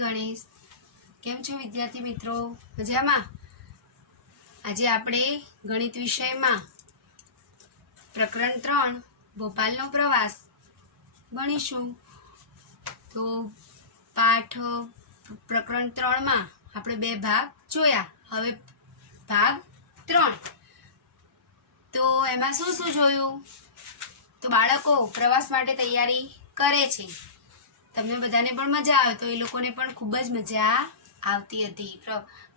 ગણેશ, કેમ છો વિદ્યાર્થી મિત્રો? મજામાં? આજે આપણે ગણિત વિષયમાં પ્રકરણ 3 ભોપાલનો પ્રવાસ ભણીશું. તો પાઠ પ્રકરણ 3 માં આપણે 2 ભાગ જોયા. હવે ભાગ 3. તો એમાં શું શું જોયું? તો બાળકો પ્રવાસ માટે તૈયારી કરે છે. તમને બધાને પણ મજા આવે તો એ લોકોને પણ ખૂબ જ મજા આવતી હતી.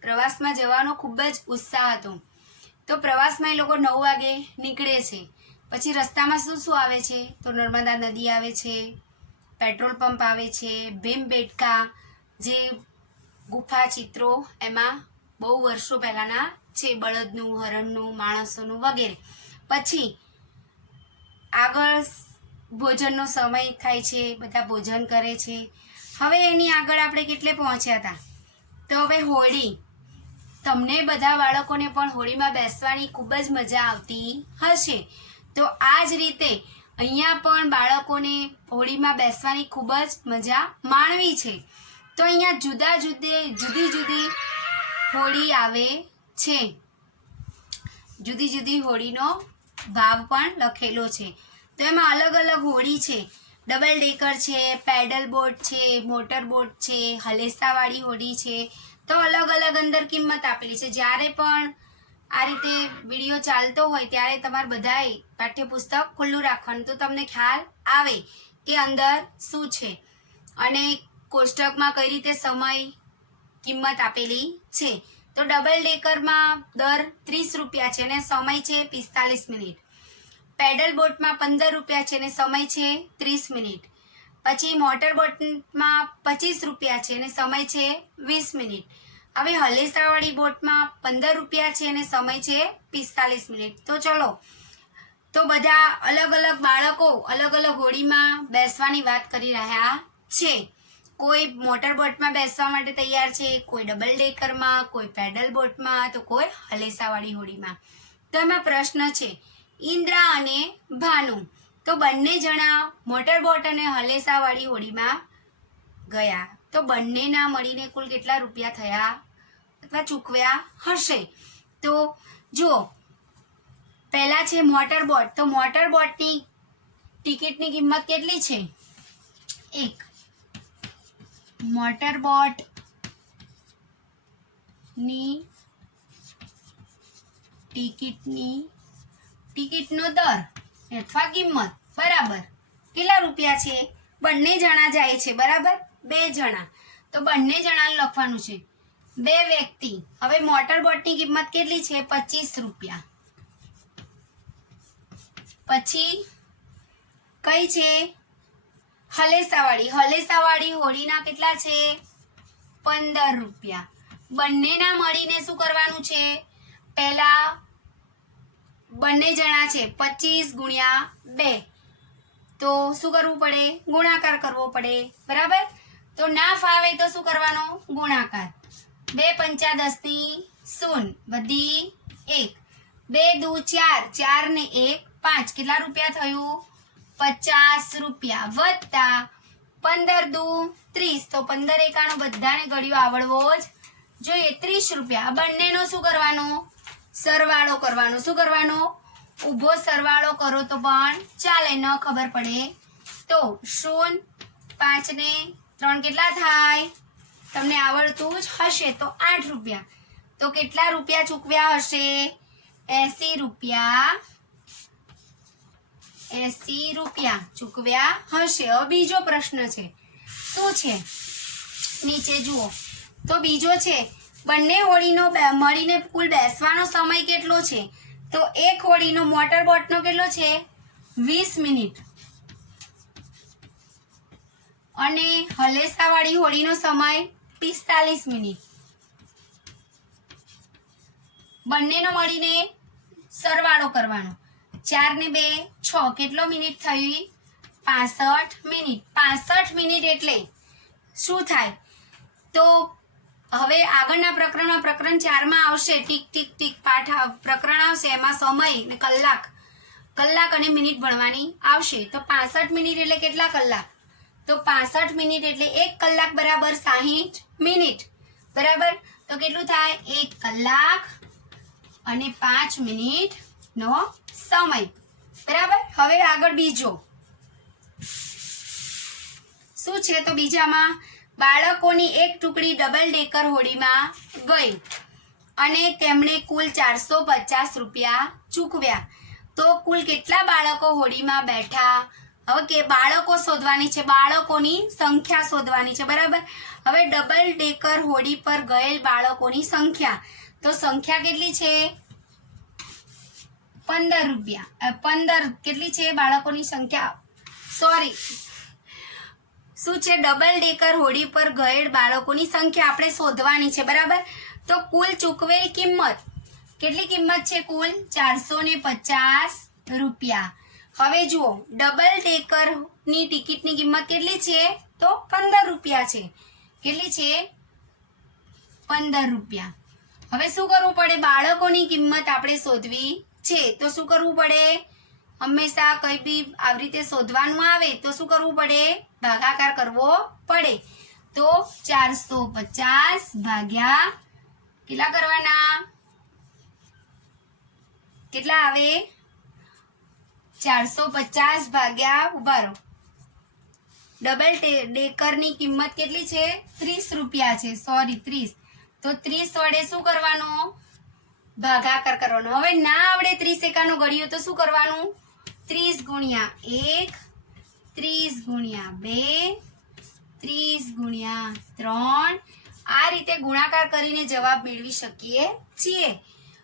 પ્રવાસમાં જવાનો ખૂબ જ ઉત્સાહ હતો. તો પ્રવાસમાં એ લોકો 9 વાગે નીકળે છે. પછી રસ્તામાં શું શું આવે છે? તો નર્મદા નદી આવે છે, પેટ્રોલ પંપ આવે છે, ભીમબેટકા, જે ગુફા ચિત્રો એમાં બહુ વર્ષો પહેલાના છે, બળદનું, હરણનું, માણસોનું વગેરે. પછી આગળ ભોજનનો સમય થાય છે, બધા ભોજન કરે છે. હવે એની આગળ આપણે કેટલે પહોંચ્યા હતા? તો હવે હોળી. તમને બધા બાળકોને પણ હોળીમાં બેસવાની ખૂબ જ મજા આવતી હશે. તો આ જ રીતે અહીંયા પણ બાળકોને હોળીમાં બેસવાની ખૂબ જ મજા માણવી છે. તો અહીંયા જુદી જુદી હોળી આવે છે. જુદી જુદી હોળીનો ભાવ પણ લખેલો છે. તો એમાં અલગ અલગ હોળી છે. ડબલ ડેકર છે, પેડલ બોટ છે, મોટર બોટ છે, હલેસાવાળી હોળી છે. તો અલગ અલગ અંદર કિંમત આપેલી છે. જ્યારે પણ આ રીતે વિડીયો ચાલતો હોય ત્યારે તમારે બધાએ પાઠ્યપુસ્તક ખુલ્લું રાખવાનું, તો તમને ખ્યાલ આવે કે અંદર શું છે અને કોષ્ટકમાં કઈ રીતે સમય કિંમત આપેલી છે. તો ડબલ ડેકરમાં દર 30 રૂપિયા છે અને સમય છે 45 મિનિટ. પેડલ બોટમાં 15 રૂપિયા છે અને સમય છે 30 મિનિટ. પછી મોટર બોટમાં 25 રૂપિયા છે અને સમય છે 20 મિનિટ. હવે હલેસાવાળી બોટમાં 15 રૂપિયા છે અને સમય છે 45 મિનિટ. તો ચલો, તો બધા અલગ અલગ બાળકો અલગ અલગ હોડીમાં બેસવાની વાત કરી રહ્યા છે. કોઈ મોટર બોટમાં બેસવા માટે તૈયાર છે, કોઈ ડબલ ડેકરમાં, કોઈ પેડલ બોટમાં, તો કોઈ હલેસાવાળી હોડીમાં. તો એમાં પ્રશ્ન છે, ઇન્દ્રા અને ભાનુ તો બંને જણા મોટર બોટ અને હલેસાવાળી હોડીમાં ગયા. તો બંનેના મળીને કુલ કેટલા રૂપિયા થયા અથવા ચૂકવ્યા હશે? તો જુઓ, પહેલા છે મોટર બોટ. તો મોટર બોટની ટિકિટની કિંમત કેટલી છે? 1. મોટર બોટની ટિકિટનો દર અથવા કિંમત બરાબર કેટલા રૂપિયા છે? બંને જણા જાય છે બરાબર, 2 જણા. તો બંને જણાને લખવાનું છે 2 વ્યક્તિ. હવે મોટર બોટની કિંમત કેટલી છે? 25 રૂપિયા. પછી કઈ છે? હલેસાવાળી હોડીના કેટલા છે? 15 રૂપિયા. બંનેના મળીને શું કરવાનું છે? પહેલા બંને જણા છે 25 ગુણ્યા 2, તો શું કરવું પડે? ગુણાકાર કરવો પડે બરાબર. તો ના ફાવે તો શું કરવાનો? ગુણાકાર. 2 પંચા 10 ની 0 વધી 1, 2 દુ 4, 4 ને 1 5. કેટલા રૂપિયા થયું? 50 રૂપિયા. વત્તા 15 દુ 30, તો 15 એકાણું બધાને ઘડિયો આવડવો જ જોઈએ. 30 રૂપિયા. બંનેનો શું કરવાનો? સરવાળો કરવાનો. શું કરવાનો? ઊભો સરવાળો કરો તો પણ ચાલે, ન ખબર પડે તો. 0, 5 ને 3 કેટલા થાય? તમને આવડતું જ હશે તો 8 રૂપિયા. તો કેટલા રૂપિયા ચૂકવ્યા હશે? 80 રૂપિયા. 80 રૂપિયા ચૂકવ્યા હશે. હવે બીજો પ્રશ્ન છે. શું છે? નીચે જુઓ. તો બીજો છે, બંને હોડીનો મળીને કુલ બેસવાનો સમય કેટલો છે? તો એક હોડીનો મોટર બોટનો કેટલો છે? 20 મિનિટ. અને હલેસાવાળી હોડીનો સમય 45 મિનિટ. બંનેનો મળીને સરવાળો કરવાનો. 4 ને 2 6. કેટલો મિનિટ થઈ? 65 મિનિટ. 65 મિનિટ એટલે શું થાય? તો હવે આગળના પ્રકરણમાં પ્રકરણ 4 માં આવશે, ટીક ટીક ટીક પાઠ પ્રકરણ આવશે. એમાં સમય ને કલાક અને મિનિટ ભણવાની આવશે. તો 65 મિનિટ એટલે કેટલા કલાક? તો 65 મિનિટ એટલે 1 કલાક બરાબર 60 મિનિટ બરાબર. તો કેટલું થાય? 1 કલાક અને 5 મિનિટનો સમય બરાબર. હવે આગળ બીજો શું છે? તો બીજામાં બાળકોની એક ટુકડી ડબલ ડેકર હોડીમાં ગઈ અને તેમણે કુલ 450 રૂપિયા ચૂકવ્યા. તો કુલ કેટલા બાળકો હોડીમાં બેઠા? હવે કે બાળકો શોધવાની છે, બાળકોની સંખ્યા શોધવાની છે બરાબર. હવે ડબલ ડેકર હોડી પર ગયેલ બાળકોની સંખ્યા, તો સંખ્યા કેટલી છે? 15 રૂપિયા 15 કેટલી છે બાળકોની સંખ્યા? સોરી, શું છે? ડબલ ડેકર હોડી પર ગયેલ બાળકોની સંખ્યા આપણે શોધવાની છે બરાબર. તો કુલ ચૂકવેલ કિંમત કેટલી કિંમત છે? કુલ 450 રૂપિયા. હવે જુઓ, ડબલ ડેકરની ટિકિટની કિંમત કેટલી છે? તો 15 રૂપિયા છે. કેટલી છે? 15 રૂપિયા. હવે શું કરવું પડે? બાળકોની કિંમત આપણે શોધવી છે. તો શું કરવું પડે? હંમેશા કંઈ બી આવી રીતે શોધવાનું આવે તો શું કરવું પડે? ભાગાકાર કરવો પડે. તો 450 ભાગ્યા કેટલા કરવાના? કેટલા આવે? 450 ભાગ્યા ઉભા રહો. ડબલ ડેકરની કિંમત કેટલી છે? 30 રૂપિયા છે. સોરી 30. તો 30 વડે શું કરવાનું? ભાગાકાર કરવાનો. હવે ના આવડે 30 એકાનો ઘડિયો તો શું કરવાનું? 30 ગુણ્યા 1, 30 ગુણ્યા 2, 30 ગુણ્યા 3. આ રીતે ગુણાકાર કરીને જવાબ મેળવી શકીએ છીએ.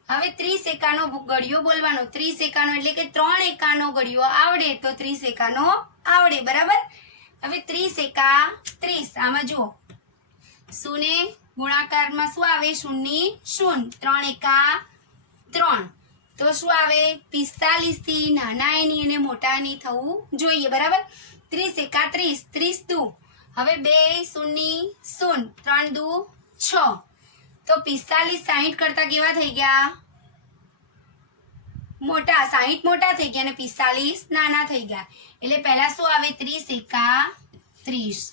હવે 30 એકાનો ઘડિયો બોલવાનો. 30 એકાનો એટલે કે 3 એકાનો ઘડિયો આવડે તો 30 એકાનો આવડે બરાબર. હવે 30 એકા 30. આમાં જુઓ, શૂન્ય ગુણાકારમાં શું આવે? શૂન્ય શૂન્ય. 3 એકા 3. તો શું આવે? 45 થી નાના એની અને મોટા એની થવું જોઈએ બરાબર. 30 એકા 30. 30 દુ. હવે 2 શૂન્ય શૂન્ય. 3 દુ 6. તો 45 60 કરતા કેવા થઈ ગયા? મોટા. 60 મોટા થઈ ગયા અને 45 નાના થઈ ગયા. એટલે પહેલા શું આવે? 30 એકા 30.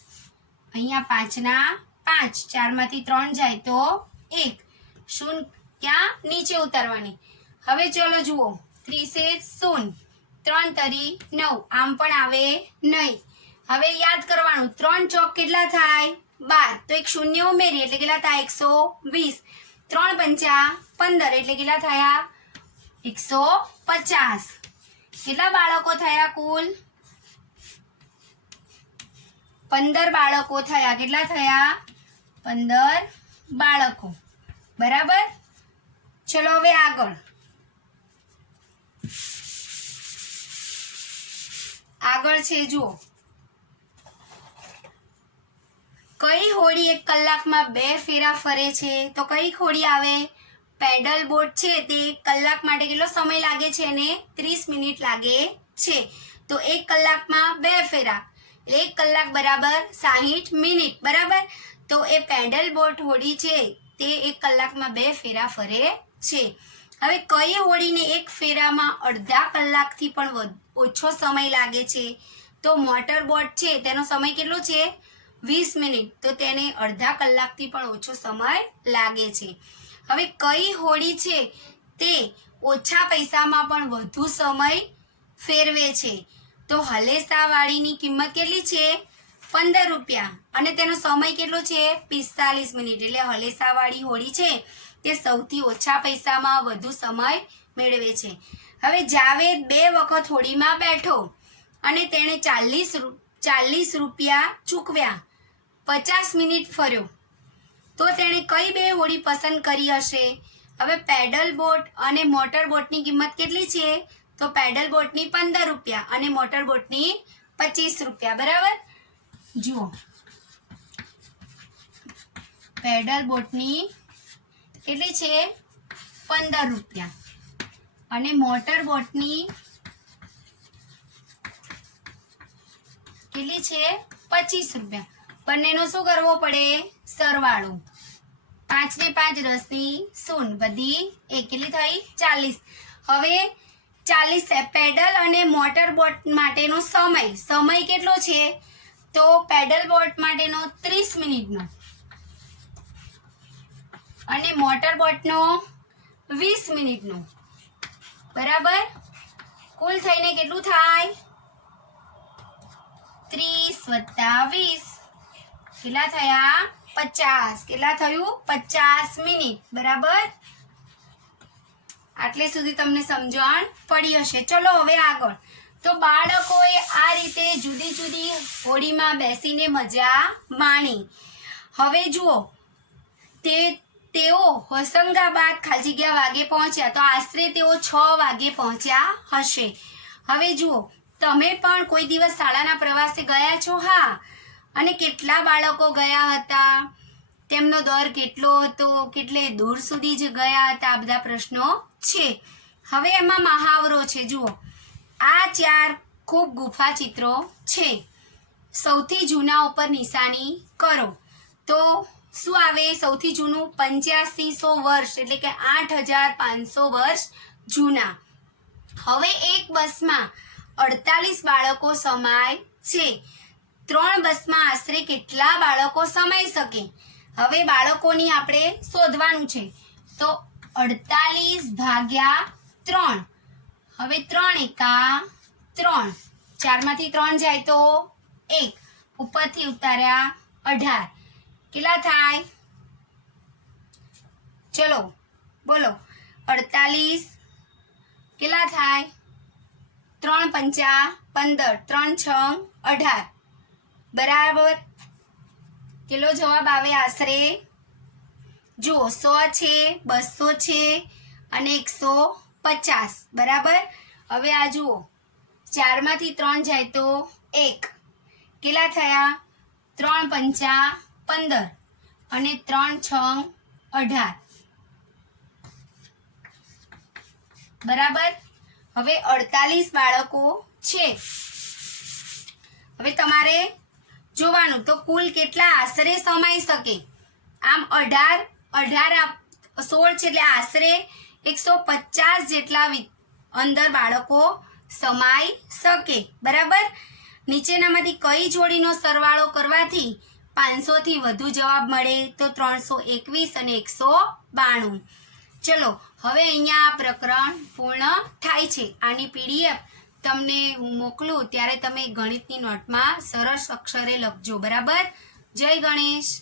અહીંયા 5 ના 5. 4 માંથી 3 જાય તો 1. શૂન્ય ક્યાં? નીચે ઉતારવાની. હવે ચલો જુઓ, 30 શૂન્ય. 3 તરી 9. આમ પણ આવે નહીં. હવે યાદ કરવાનું, 3 ચોક કેટલા થાય? 12. તો એક શૂન્ય ઉમેરીએ એટલે કેટલા થાય? 120. 3 પંચા 15 એટલે કેટલા થયા? 150. કેટલા બાળકો થયા કુલ? 15 બાળકો થયા. કેટલા થયા? 15 બાળકો બરાબર. ચલો હવે આગળ. આગળ છે જુઓ, કઈ હોડી 1 કલાકમાં 2 ફેરા ફરે છે? તો કઈ હોડી આવે? પેડલ બોટ છે તે 1 કલાક માટે કેટલો સમય લાગે છે? એને 30 મિનિટ લાગે છે. તો 1 કલાકમાં 2 ફેરા એટલે 1 કલાક બરાબર 60 મિનિટ બરાબર. તો એ પેડલ બોટ હોડી છે તે 1 કલાકમાં 2 ફેરા ફરે છે. હવે કઈ હોડીને 1 ફેરામાં અડધા કલાકથી પણ ઓછો સમય લાગે છે? તો મોટર બોટ છે તેનો સમય કેટલો છે? 20 મિનિટ. તો તેને અડધા કલાકથી પણ ઓછો સમય લાગે છે. હવે કઈ હોડી છે તે ઓછા પૈસામાં પણ વધુ સમય ફેરવે છે? તો હલેસાવાળીની કિંમત કેટલી છે? 15 રૂપિયા અને તેનો સમય કેટલો છે? 45 મિનિટ. એટલે હલેસાવાળી હોડી છે તે સૌથી ઓછા પૈસામાં વધુ સમય મેળવે છે. હવે જાવેદ 2 વખત હોડીમાં બેઠો અને તેણે 40 રૂપિયા ચૂકવ્યા. 50 મિનિટ ફર્યો. તો તેણે કઈ 2 હોડી પસંદ કરી હશે? હવે પેડલ બોટ અને મોટર બોટની કિંમત કેટલી છે? તો પેડલ બોટની 15 રૂપિયા અને મોટર બોટની 25 રૂપિયા બરાબર. જુઓ, પેડલ બોટની કેટલી છે? 15 રૂપિયા અને મોટર બોટની કેટલી છે? 25 રૂપિયા. બંનેનો શું કરવો પડે? સરવાળો. 5 ને 5 10 ની 0 બધી 1 કેટલી થઈ? 40. હવે 40 પેડલ અને મોટર બોટ માટેનો સમય કેટલો છે? તો પેડલ બોટ માટેનો 30 મિનિટનો અને મોટર બોટનો 20 મિનિટનો. બરાબર. કુલ થઈને કેટલું થાય? 30 + 20 કેટલા થયા? 50. કેટલા થયું? 50 મિનિટ. બરાબર. આટલે સુધી તમને સમજણ પડી હશે. ચલો હવે આગળ. તો બાળકોએ આ રીતે જુદી જુદી હોડીમાં બેસીને મજા માણી. હવે જુઓ, તેઓ હોશંગાબાદ ખાલી જગ્યા વાગે પહોંચ્યા, તો આશરે તેઓ 6 વાગે પહોંચ્યા હશે. હવે જુઓ, તમે પણ કોઈ દિવસ શાળાના પ્રવાસે ગયા છો? હા. અને કેટલા બાળકો ગયા હતા? તેમનો દર કેટલો હતો? કેટલે દૂર સુધી જ ગયા હતા? આ બધા પ્રશ્નો છે. હવે એમાં મહાવરો છે. જુઓ, આ 4 ખૂબ ગુફા ચિત્રો છે. સૌથી જૂના ઉપર નિશાની કરો. તો શું આવે? સૌથી જૂનું 8500 વર્ષ, એટલે કે 8500 વર્ષ જૂના. હવે એક બસમાં 48 બાળકો સમાય છે. 3 બસમાં આશરે કેટલા બાળકો સમાઈ શકે? હવે બાળકોની આપણે શોધવાનું છે. તો 48 ભાગ્યા 3. હવે 3 એકા 3. 4 માંથી 3 જાય તો 1. ઉપરથી ઉતાર્યા 18. કેટલા થાય? ચલો બોલો. 48 કેટલા થાય? 3 પંચા 15, 3 6 18. બરાબર. કેટલો જવાબ આવે આશરે? જુઓ, 100 છે, 200 છે અને 150. બરાબર. હવે આ જુઓ, 4 માંથી 3 જાય તો 1. કેટલા થયા? 3 પંચા 15 અને 3 6 18. બરાબર. હવે 48 બાળકો છે. હવે તમારે જોવાનું તો કુલ કેટલા આશરે સમાઈ શકે. આમ 18 16 છે, એટલે આશરે 150 જેટલા અંદર બાળકો સમાઈ શકે. બરાબર. નીચેનામાંથી કઈ જોડીનો સરવાળો કરવાથી 500 થી વધુ જવાબ મળે? તો 321 અને 192. ચલો હવે અહીંયા આ પ્રકરણ પૂર્ણ થાય છે. આની PDF તમને હું મોકલું ત્યારે તમે ગણિતની નોટમાં સરસ અક્ષરે લખજો. બરાબર. જય ગણેશ.